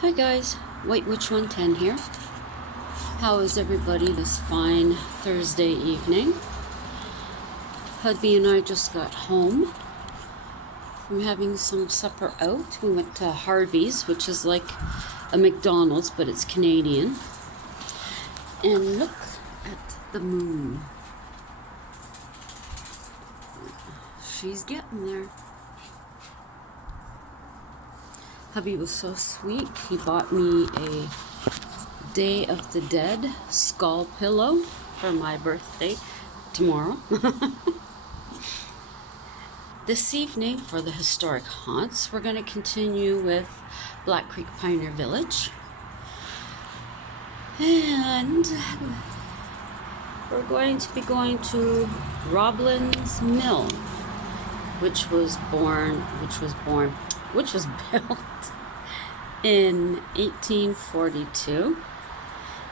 Hi guys, White Witch 110 here. How is everybody this fine Thursday evening? Hubby and I just got home from having some supper out. We went to Harvey's, which is like a McDonald's, but it's Canadian. And look at the moon. She's getting there. Hubby was so sweet. He bought me a Day of the Dead skull pillow for my birthday tomorrow. This evening, for the historic haunts, we're going to continue with Black Creek Pioneer Village. And we're going to be going to Roblin's Mill, which was built in 1842,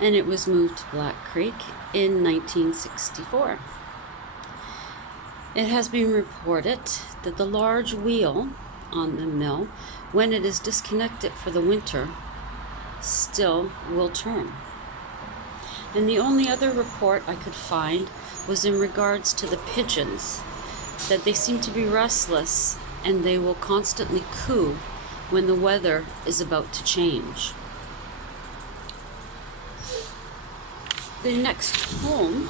and it was moved to Black Creek in 1964. It has been reported that the large wheel on the mill, when it is disconnected for the winter, still will turn. And the only other report I could find was in regards to the pigeons, that they seem to be restless and they will constantly coo when the weather is about to change. The next home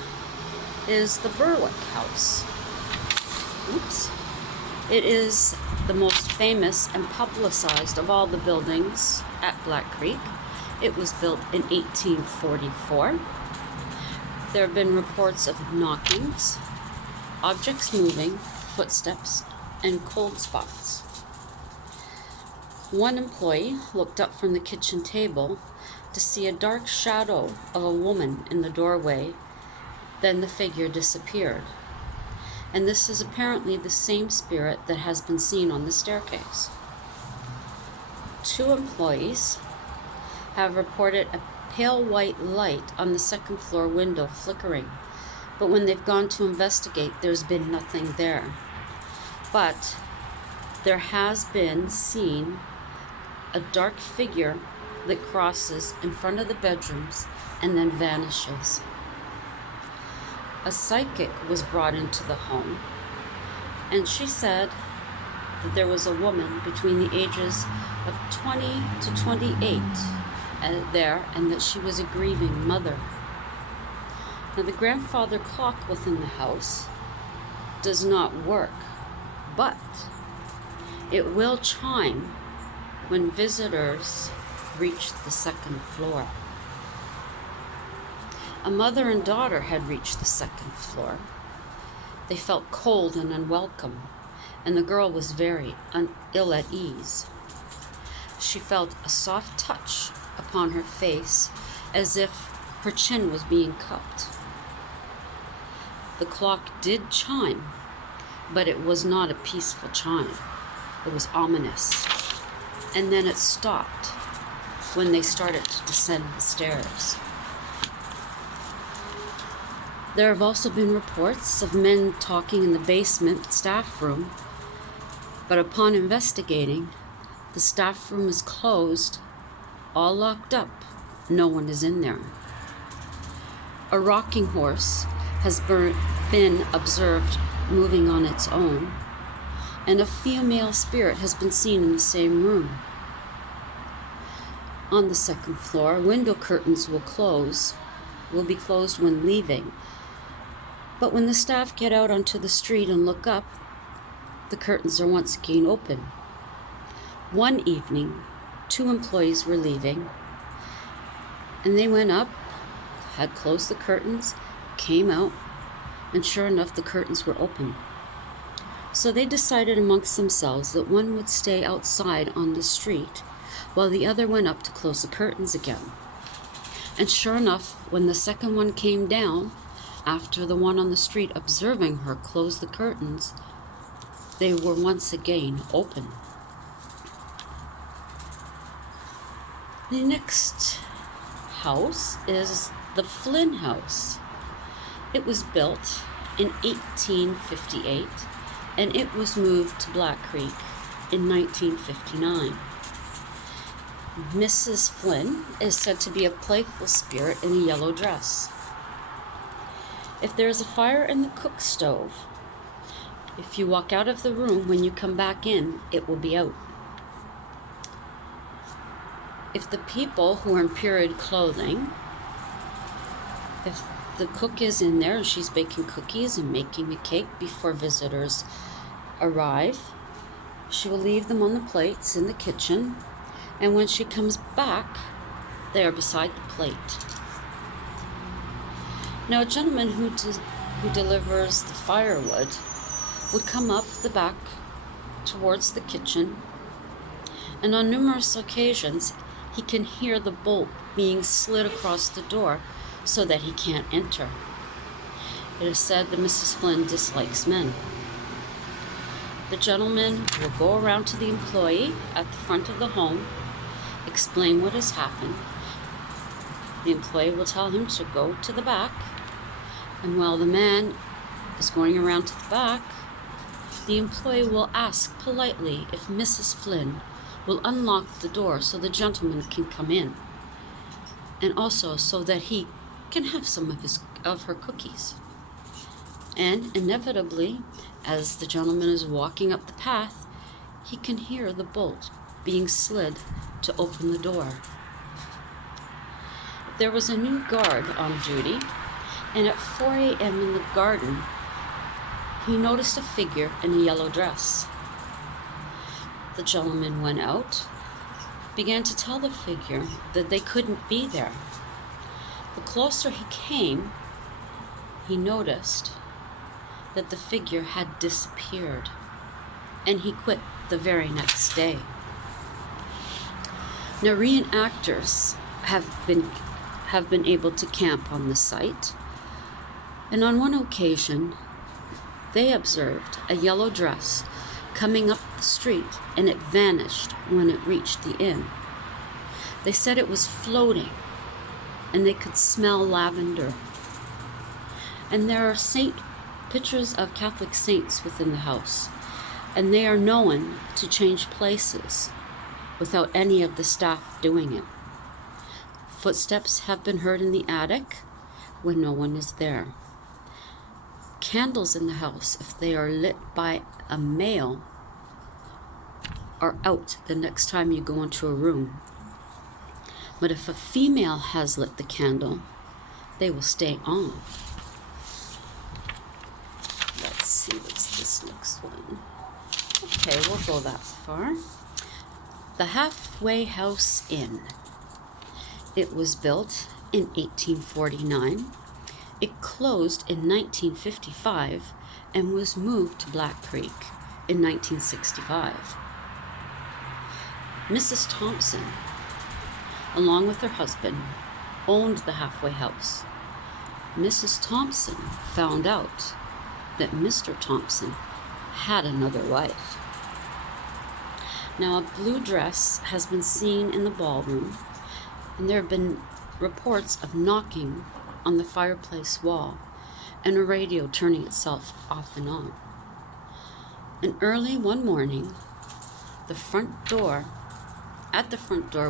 is the Berwick House. Oops. It is the most famous and publicized of all the buildings at Black Creek. It was built in 1844. There have been reports of knockings, objects moving, footsteps, and cold spots. One employee looked up from the kitchen table to see a dark shadow of a woman in the doorway. Then the figure disappeared. And this is apparently the same spirit that has been seen on the staircase. Two employees have reported a pale white light on the second floor window flickering, but when they've gone to investigate, there's been nothing there. But there has been seen a dark figure that crosses in front of the bedrooms and then vanishes. A psychic was brought into the home, and she said that there was a woman between the ages of 20 to 28 there, and that she was a grieving mother. Now, the grandfather clock within the house does not work, but it will chime when visitors reach the second floor. A mother and daughter had reached the second floor. They felt cold and unwelcome, and the girl was very ill at ease. She felt a soft touch upon her face, as if her chin was being cupped. The clock did chime, but it was not a peaceful chime. It was ominous. And then it stopped when they started to descend the stairs. There have also been reports of men talking in the basement staff room, but upon investigating, the staff room is closed, all locked up. No one is in there. A rocking horse has been observed moving on its own, and a female spirit has been seen in the same room. On the second floor, window curtains will be closed when leaving, but when the staff get out onto the street and look up, the curtains are once again open. One evening, two employees were leaving, and they went up, had closed the curtains, came out, and sure enough, the curtains were open. So they decided amongst themselves that one would stay outside on the street while the other went up to close the curtains again. And sure enough, when the second one came down, after the one on the street observing her close the curtains, they were once again open. The next house is the Flynn House. It was built in 1858, and it was moved to Black Creek in 1959. Mrs. Flynn is said to be a playful spirit in a yellow dress. If there is a fire in the cook stove, if you walk out of the room, when you come back in, it will be out. If the people who are in period clothing, if the cook is in there and she's baking cookies and making a cake before visitors arrive, she will leave them on the plates in the kitchen, and when she comes back, they are beside the plate. Now, a gentleman who delivers the firewood would come up the back towards the kitchen, and on numerous occasions, he can hear the bolt being slid across the door so that he can't enter. It is said that Mrs. Flynn dislikes men. The gentleman will go around to the employee at the front of the home, explain what has happened. The employee will tell him to go to the back, and while the man is going around to the back, the employee will ask politely if Mrs. Flynn will unlock the door so the gentleman can come in, and also so that he can have some of her cookies. And inevitably, as the gentleman is walking up the path, he can hear the bolt being slid to open the door. There was a new guard on duty, and at 4 a.m. in the garden, he noticed a figure in a yellow dress. The gentleman went out, began to tell the figure that they couldn't be there. The closer he came, he noticed that the figure had disappeared, and he quit the very next day. Now, reenactors have been able to camp on the site, and on one occasion, they observed a yellow dress coming up the street, and it vanished when it reached the inn. They said it was floating, and they could smell lavender. And there are pictures of Catholic saints within the house, and they are known to change places without any of the staff doing it. Footsteps have been heard in the attic when no one is there. Candles in the house, if they are lit by a male, are out the next time you go into a room. But if a female has lit the candle, they will stay on. Let's see, what's this next one? Okay, we'll go that far. The Halfway House Inn. It was built in 1849. It closed in 1955 and was moved to Black Creek in 1965. Mrs. Thompson, along with her husband, owned the halfway house. Mrs. Thompson found out that Mr. Thompson had another wife. Now, a blue dress has been seen in the ballroom, and there have been reports of knocking on the fireplace wall and a radio turning itself off and on. And early one morning, at the front door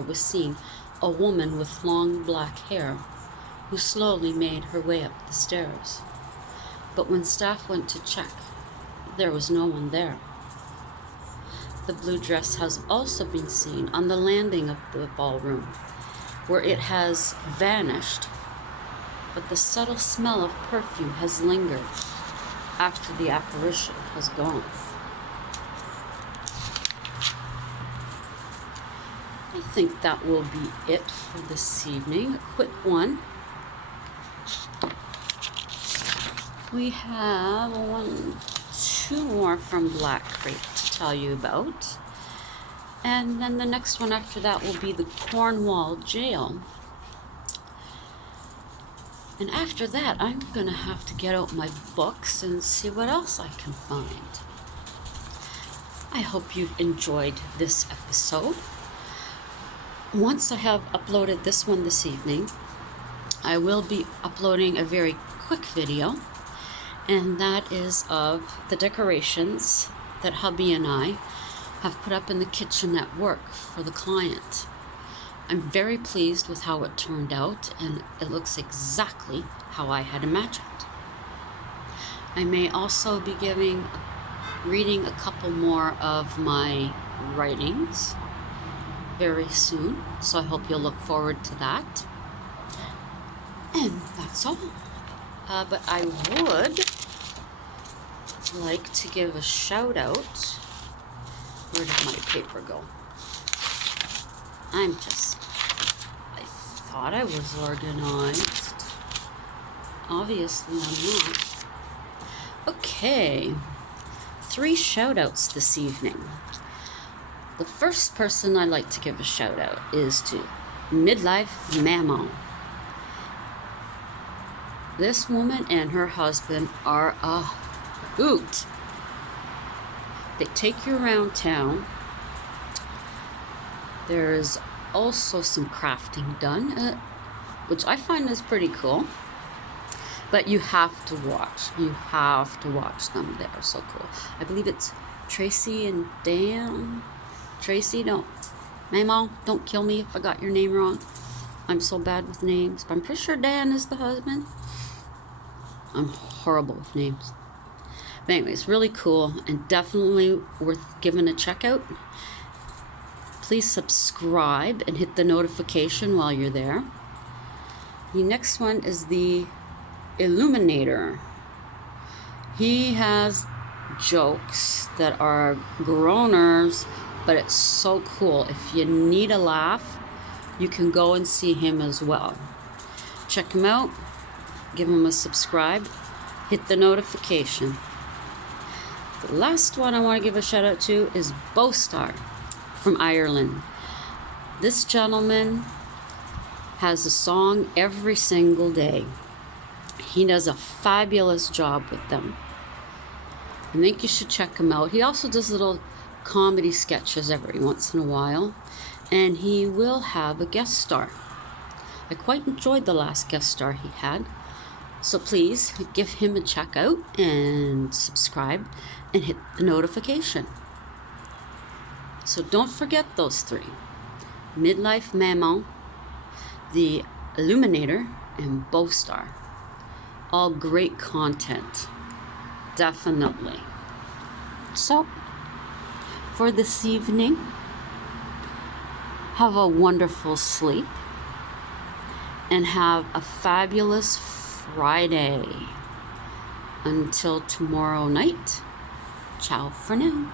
was seen a woman with long black hair who slowly made her way up the stairs. But when staff went to check, there was no one there. The blue dress has also been seen on the landing of the ballroom, where it has vanished, but the subtle smell of perfume has lingered after the apparition has gone. I think that will be it for this evening. A quick one. We have two more from Black Creek to tell you about. And then the next one after that will be the Cornwall Jail. And after that, I'm going to have to get out my books and see what else I can find. I hope you've enjoyed this episode. Once I have uploaded this one this evening, I will be uploading a very quick video, and that is of the decorations that hubby and I have put up in the kitchen at work for the client. I'm very pleased with how it turned out, and it looks exactly how I had imagined. I may also be reading a couple more of my writings very soon, so I hope you'll look forward to that. And that's all. But I would like to give a shout out. Where did my paper go? I thought I was organized. Obviously I'm not. Okay, 3 shout outs this evening. The first person I'd like to give a shout out is to Midlife Maman. This woman and her husband are a hoot. They take you around town. There's also some crafting done, which I find is pretty cool. But you have to watch. You have to watch them. They are so cool. I believe it's Tracy and Dan. Tracy, no. Maman, don't kill me if I got your name wrong. I'm so bad with names. But I'm pretty sure Dan is the husband. I'm horrible with names. But anyways, really cool and definitely worth giving a check out. Please subscribe and hit the notification while you're there. The next one is the Illuminator. He has jokes that are groaners, but it's so cool. If you need a laugh, you can go and see him as well. Check him out. Give him a subscribe. Hit the notification. The last one I want to give a shout out to is Bostar from Ireland. This gentleman has a song every single day. He does a fabulous job with them. I think you should check him out. He also does little comedy sketches every once in a while, and he will have a guest star. I quite enjoyed the last guest star he had, so please give him a check out and subscribe and hit the notification. So don't forget those 3: Midlife Maman, the Illuminator, and Bostar. All great content, definitely. So, for this evening, have a wonderful sleep and have a fabulous Friday. Until tomorrow night, ciao for now.